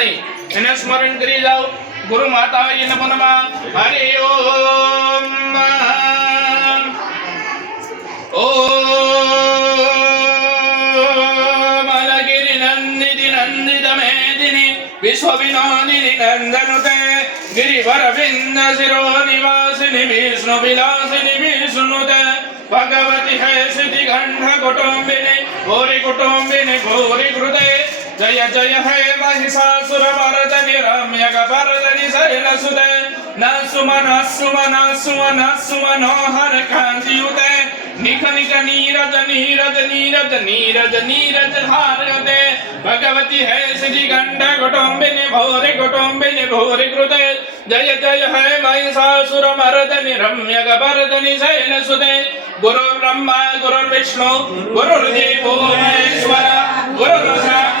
બીજના ધણી એને સ્મરણ કરી જાઓ ગુરુ માતા નમો નમઃ હરિ ઓમ ઓમ અલગિરી નંદિતિ નંદિત મેદિની વિશ્વ વિનોદિની નંદનુતે ગિરિવર વિંદ શિરો નિવાસિની વિષ્ણુ વિલાસિની વિષ્ણુતે ભગવતી હે સિદ્ધિ ગંધ કુટુંબિની ભૂરી કુટુંબિની ભૂરી जय जय हे महिषासुरमर्दनि रम्यकपर्दनि शैलसुते न सुमन सुमन सुमन सुमन हर कान्तियुते निख निख नीरज नीरज नीरज नीरज नीरज हारते भगवती है श्री गंड घटोम्बिनि भोरे घटोम्बिनि भोरे कृते जय जय है महिषासुर मर्दनि रम्य गबर्दनि शैलसुते गुरु ब्रह्मा गुरु विष्णु गुरुर्विष्णु, गुरुर्देवो Maheshwar गुरुर्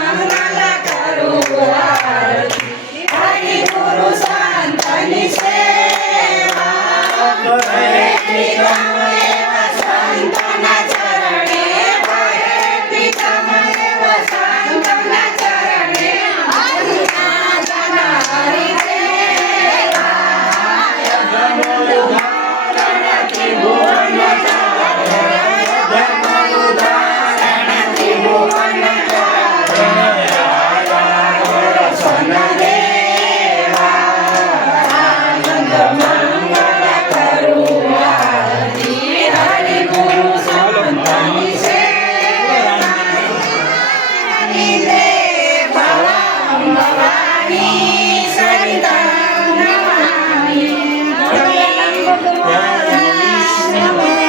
Thank you. Thank you.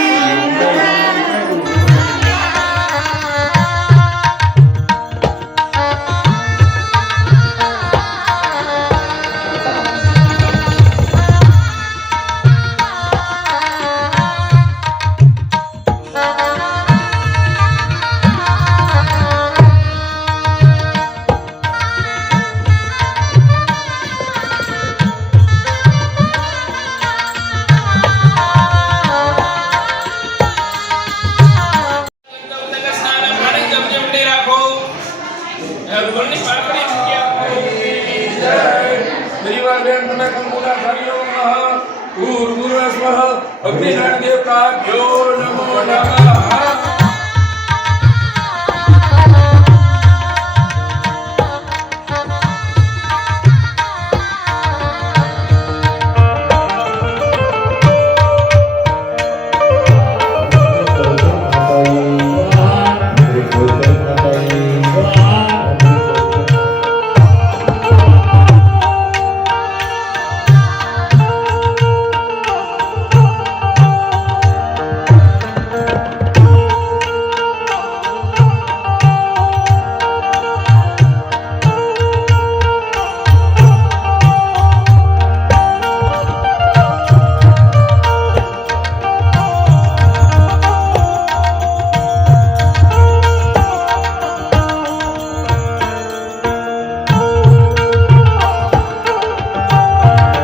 અગ્નિનારાયણ દેવતા જો નમો નમઃ.